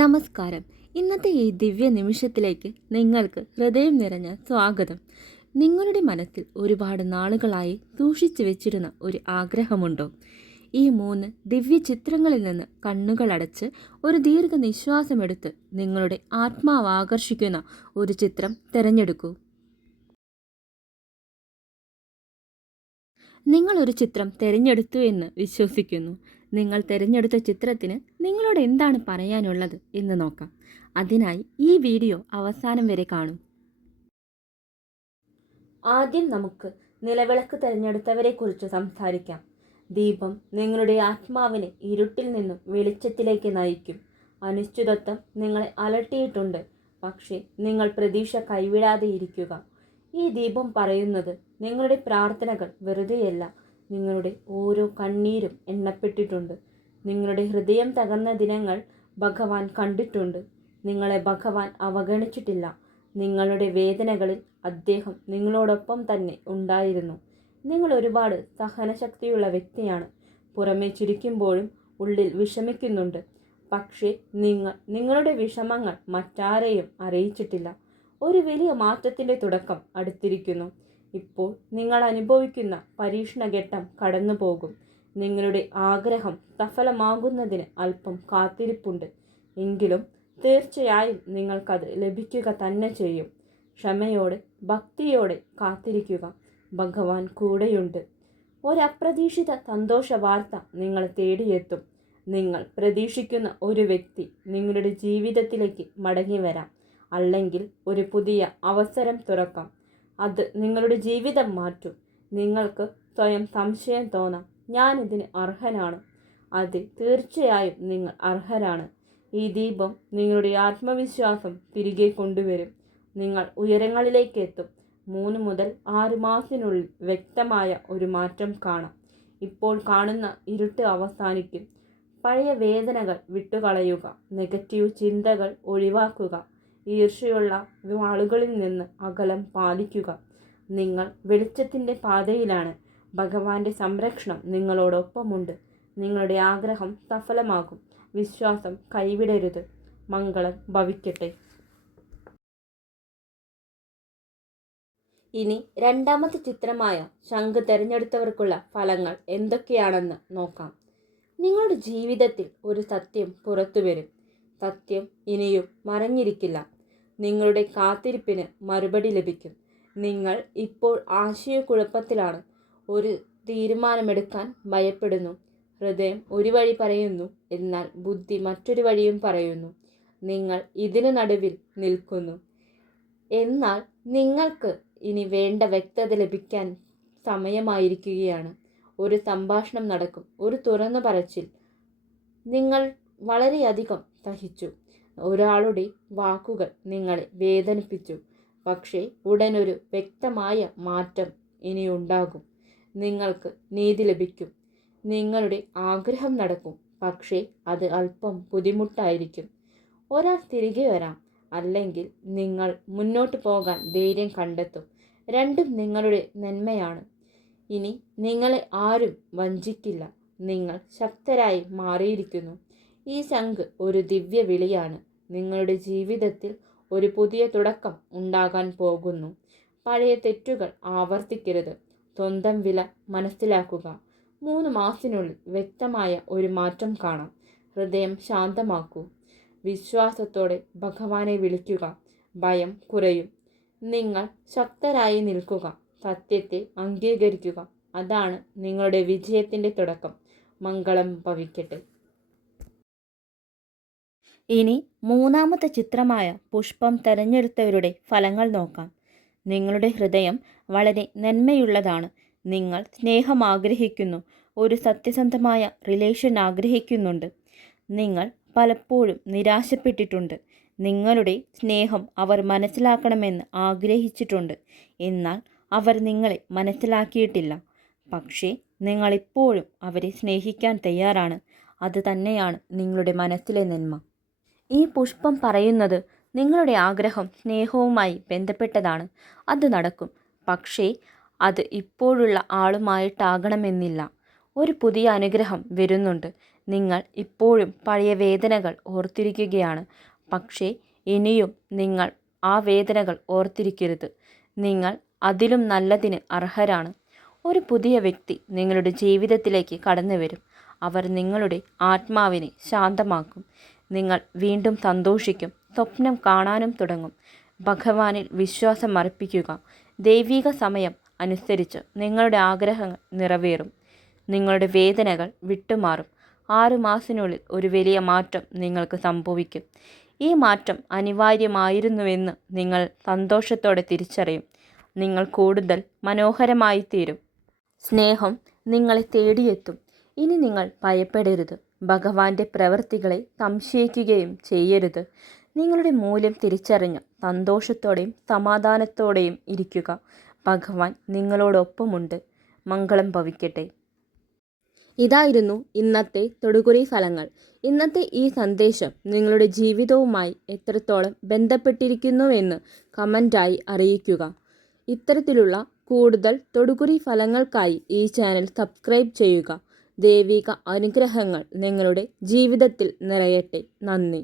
നമസ്കാരം. ഇന്നത്തെ ഈ ദിവ്യ നിമിഷത്തിലേക്ക് നിങ്ങൾക്ക് ഹൃദയം നിറഞ്ഞ സ്വാഗതം. നിങ്ങളുടെ മനസ്സിൽ ഒരുപാട് നാളുകളായി സൂക്ഷിച്ചു വെച്ചിരുന്ന ഒരു ആഗ്രഹമുണ്ടോ? ഈ 3 ദിവ്യ ചിത്രങ്ങളിൽ നിന്ന് കണ്ണുകളടച്ച് ഒരു ദീർഘനിശ്വാസമെടുത്ത് നിങ്ങളുടെ ആത്മാവ് ആകർഷിക്കുന്ന ഒരു ചിത്രം തിരഞ്ഞെടുക്കൂ. നിങ്ങളൊരു ചിത്രം തിരഞ്ഞെടുത്തു എന്ന് വിശ്വസിക്കുന്നു. നിങ്ങൾ തിരഞ്ഞെടുത്ത ചിത്രത്തിന് നിങ്ങളോട് എന്താണ് പറയാനുള്ളത് എന്ന് നോക്കാം. അതിനായി ഈ വീഡിയോ അവസാനം വരെ കാണൂ. ആദ്യം നമുക്ക് നിലവിളക്ക് തിരഞ്ഞെടുത്തവരെ കുറിച്ച് സംസാരിക്കാം. ദീപം നിങ്ങളുടെ ആത്മാവിനെ ഇരുട്ടിൽ നിന്നും വെളിച്ചത്തിലേക്ക് നയിക്കും. അനിശ്ചിതത്വം നിങ്ങളെ അലട്ടിയിട്ടുണ്ട്, പക്ഷേ നിങ്ങൾ പ്രതീക്ഷ കൈവിടാതെ ഇരിക്കുക. ഈ ദീപം പറയുന്നത് നിങ്ങളുടെ പ്രാർത്ഥനകൾ വെറുതെയല്ല, നിങ്ങളുടെ ഓരോ കണ്ണീരും എണ്ണപ്പെട്ടിട്ടുണ്ട്. നിങ്ങളുടെ ഹൃദയം തകർന്ന ദിനങ്ങൾ ഭഗവാൻ കണ്ടിട്ടുണ്ട്. നിങ്ങളെ ഭഗവാൻ അവഗണിച്ചിട്ടില്ല. നിങ്ങളുടെ വേദനകളിൽ അദ്ദേഹം നിങ്ങളോടൊപ്പം തന്നെ ഉണ്ടായിരുന്നു. നിങ്ങൾ ഒരുപാട് സഹനശക്തിയുള്ള വ്യക്തിയാണ്. പുറമെ ചിരിക്കുമ്പോഴും ഉള്ളിൽ വിഷമിക്കുന്നുണ്ട്. പക്ഷേ നിങ്ങളുടെ വിഷമങ്ങൾ മറ്റാരെയും അറിയിച്ചിട്ടില്ല. ഒരു വലിയ മാറ്റത്തിൻ്റെ തുടക്കം അടുത്തിരിക്കുന്നു. ഇപ്പോൾ നിങ്ങൾ അനുഭവിക്കുന്ന പരീക്ഷണഘട്ടം കടന്നു പോകും. നിങ്ങളുടെ ആഗ്രഹം സഫലമാകുന്നതിന് അല്പം കാത്തിരിപ്പുണ്ട്, എങ്കിലും തീർച്ചയായും നിങ്ങൾക്കത് ലഭിക്കുക തന്നെ ചെയ്യും. ക്ഷമയോടെ ഭക്തിയോടെ കാത്തിരിക്കുക. ഭഗവാൻ കൂടെയുണ്ട്. ഒരപ്രതീക്ഷിത സന്തോഷ വാർത്ത നിങ്ങളെ തേടിയെത്തും. നിങ്ങൾ പ്രതീക്ഷിക്കുന്ന ഒരു വ്യക്തി നിങ്ങളുടെ ജീവിതത്തിലേക്ക് മടങ്ങി വരാം, അല്ലെങ്കിൽ ഒരു പുതിയ അവസരം തുറക്കാം. അത് നിങ്ങളുടെ ജീവിതം മാറ്റും. നിങ്ങൾക്ക് സ്വയം സംശയം തോന്നാം, ഞാൻ ഇതിന് അർഹനാണ്. അതെ, തീർച്ചയായും നിങ്ങൾ അർഹരാണ്. ഈ ദീപം നിങ്ങളുടെ ആത്മവിശ്വാസം തിരികെ കൊണ്ടുവരും. നിങ്ങൾ ഉയരങ്ങളിലേക്ക് എത്തും. 3 മുതൽ 6 മാസത്തിനുള്ളിൽ വ്യക്തമായ ഒരു മാറ്റം കാണാം. ഇപ്പോൾ കാണുന്ന ഇരുട്ട് അവസാനിക്കും. പഴയ വേദനകൾ വിട്ടുകളയുക. നെഗറ്റീവ് ചിന്തകൾ ഒഴിവാക്കുക. ഈർഷ്യയുള്ള ആളുകളിൽ നിന്ന് അകലം പാലിക്കുക. നിങ്ങൾ വെളിച്ചത്തിൻ്റെ പാതയിലാണ്. ഭഗവാന്റെ സംരക്ഷണം നിങ്ങളോടൊപ്പമുണ്ട്. നിങ്ങളുടെ ആഗ്രഹം സഫലമാകും. വിശ്വാസം കൈവിടരുത്. മംഗളം ഭവിക്കട്ടെ. ഇനി രണ്ടാമത്തെ ചിത്രമായ ശംഖ് തിരഞ്ഞെടുത്തവർക്കുള്ള ഫലങ്ങൾ എന്തൊക്കെയാണെന്ന് നോക്കാം. നിങ്ങളുടെ ജീവിതത്തിൽ ഒരു സത്യം പുറത്തു വരും. സത്യം ഇനിയും മറഞ്ഞിരിക്കില്ല. നിങ്ങളുടെ കാത്തിരിപ്പിന് മറുപടി ലഭിക്കും. നിങ്ങൾ ഇപ്പോൾ ആശയക്കുഴപ്പത്തിലാണ്. ഒരു തീരുമാനമെടുക്കാൻ ഭയപ്പെടുന്നു. ഹൃദയം ഒരു വഴി പറയുന്നു, എന്നാൽ ബുദ്ധി മറ്റൊരു വഴിയും പറയുന്നു. നിങ്ങൾ ഇതിനു നടുവിൽ നിൽക്കുന്നു. എന്നാൽ നിങ്ങൾക്ക് ഇനി വേണ്ട വ്യക്തത ലഭിക്കാൻ സമയമായിരിക്കുകയാണ്. ഒരു സംഭാഷണം നടക്കും, ഒരു തുറന്നു പറച്ചിൽ. നിങ്ങൾ വളരെയധികം സഹിച്ചു. ഒരാളുടെ വാക്കുകൾ നിങ്ങളെ വേദനിപ്പിച്ചു. പക്ഷേ ഉടനൊരു വ്യക്തമായ മാറ്റം ഇനിയുണ്ടാകും. നിങ്ങൾക്ക് നീതി ലഭിക്കും. നിങ്ങളുടെ ആഗ്രഹം നടക്കും, പക്ഷേ അത് അല്പം ബുദ്ധിമുട്ടായിരിക്കും. ഒരാൾ തിരികെ വരാം, അല്ലെങ്കിൽ നിങ്ങൾ മുന്നോട്ട് പോകാൻ ധൈര്യം കണ്ടെത്തും. രണ്ടും നിങ്ങളുടെ നന്മയാണ്. ഇനി നിങ്ങളെ ആരും വഞ്ചിക്കില്ല. നിങ്ങൾ ശക്തരായി മാറിയിരിക്കുന്നു. ഈ ശംഖ് ഒരു ദിവ്യ വിളിയാണ്. നിങ്ങളുടെ ജീവിതത്തിൽ ഒരു പുതിയ തുടക്കം ഉണ്ടാകാൻ പോകുന്നു. പഴയ തെറ്റുകൾ ആവർത്തിക്കരുത്. സ്വന്തം വില മനസ്സിലാക്കുക. 3 മാസത്തിനുള്ളിൽ വ്യക്തമായ ഒരു മാറ്റം കാണാം. ഹൃദയം ശാന്തമാക്കൂ. വിശ്വാസത്തോടെ ഭഗവാനെ വിളിക്കുക. ഭയം കുറയും. നിങ്ങൾ ശക്തരായി നിൽക്കുക. സത്യത്തെ അംഗീകരിക്കുക. അതാണ് നിങ്ങളുടെ വിജയത്തിൻ്റെ തുടക്കം. മംഗളം ഭവിക്കട്ടെ. ഇനി മൂന്നാമത്തെ ചിത്രമായ പുഷ്പം തിരഞ്ഞെടുത്തവരുടെ ഫലങ്ങൾ നോക്കാം. നിങ്ങളുടെ ഹൃദയം വളരെ നന്മയുള്ളതാണ്. നിങ്ങൾ സ്നേഹം ആഗ്രഹിക്കുന്നു. ഒരു സത്യസന്ധമായ റിലേഷൻ ആഗ്രഹിക്കുന്നുണ്ട്. നിങ്ങൾ പലപ്പോഴും നിരാശപ്പെട്ടിട്ടുണ്ട്. നിങ്ങളുടെ സ്നേഹം അവർ മനസ്സിലാക്കണമെന്ന് ആഗ്രഹിച്ചിട്ടുണ്ട്. എന്നാൽ അവർ നിങ്ങളെ മനസ്സിലാക്കിയിട്ടില്ല. പക്ഷേ നിങ്ങളിപ്പോഴും അവരെ സ്നേഹിക്കാൻ തയ്യാറാണ്. അത് തന്നെയാണ് നിങ്ങളുടെ മനസ്സിലെ നന്മ. ഈ പുഷ്പം പറയുന്നത് നിങ്ങളുടെ ആഗ്രഹം സ്നേഹവുമായി ബന്ധപ്പെട്ടതാണ്. അത് നടക്കും. പക്ഷേ അത് ഇപ്പോഴുള്ള ആളുമായിട്ടാകണമെന്നില്ല. ഒരു പുതിയ അനുഗ്രഹം വരുന്നുണ്ട്. നിങ്ങൾ ഇപ്പോഴും പഴയ വേദനകൾ ഓർത്തിരിക്കുകയാണ്. പക്ഷേ ഇനിയും നിങ്ങൾ ആ വേദനകൾ ഓർത്തിരിക്കരുത്. നിങ്ങൾ അതിലും നല്ലതിന് അർഹരാണ്. ഒരു പുതിയ വ്യക്തി നിങ്ങളുടെ ജീവിതത്തിലേക്ക് കടന്നു വരും. അവർ നിങ്ങളുടെ ആത്മാവിനെ ശാന്തമാക്കും. നിങ്ങൾ വീണ്ടും സന്തോഷിക്കും, സ്വപ്നം കാണാനും തുടങ്ങും. ഭഗവാനിൽ വിശ്വാസം അർപ്പിക്കുക. ദൈവിക സമയം അനുസരിച്ച് നിങ്ങളുടെ ആഗ്രഹങ്ങൾ നിറവേറും. നിങ്ങളുടെ വേദനകൾ വിട്ടുമാറും. 6 മാസത്തിനുള്ളിൽ ഒരു വലിയ മാറ്റം നിങ്ങൾക്ക് സംഭവിക്കും. ഈ മാറ്റം അനിവാര്യമായിരുന്നുവെന്ന് നിങ്ങൾ സന്തോഷത്തോടെ തിരിച്ചറിയും. നിങ്ങൾ കൂടുതൽ മനോഹരമായി തീരും. സ്നേഹം നിങ്ങളെ തേടിയെത്തും. ഇനി നിങ്ങൾ ഭയപ്പെടരുത്. ഭഗവാന്റെ പ്രവൃത്തികളെ സംശയിക്കുകയും ചെയ്യരുത്. നിങ്ങളുടെ മൂല്യം തിരിച്ചറിഞ്ഞ് സന്തോഷത്തോടെയും സമാധാനത്തോടെയും ഇരിക്കുക. ഭഗവാൻ നിങ്ങളോടൊപ്പമുണ്ട്. മംഗളം ഭവിക്കട്ടെ. ഇതായിരുന്നു ഇന്നത്തെ തൊടുകുറി ഫലങ്ങൾ. ഇന്നത്തെ ഈ സന്ദേശം നിങ്ങളുടെ ജീവിതവുമായി എത്രത്തോളം ബന്ധപ്പെട്ടിരിക്കുന്നുവെന്ന് കമൻ്റായി അറിയിക്കുക. ഇത്തരത്തിലുള്ള കൂടുതൽ തൊടുകുറി ഫലങ്ങൾക്കായി ഈ ചാനൽ സബ്സ്ക്രൈബ് ചെയ്യുക. ദൈവിക അനുഗ്രഹങ്ങൾ നിങ്ങളുടെ ജീവിതത്തിൽ നിറയട്ടെ. നന്ദി.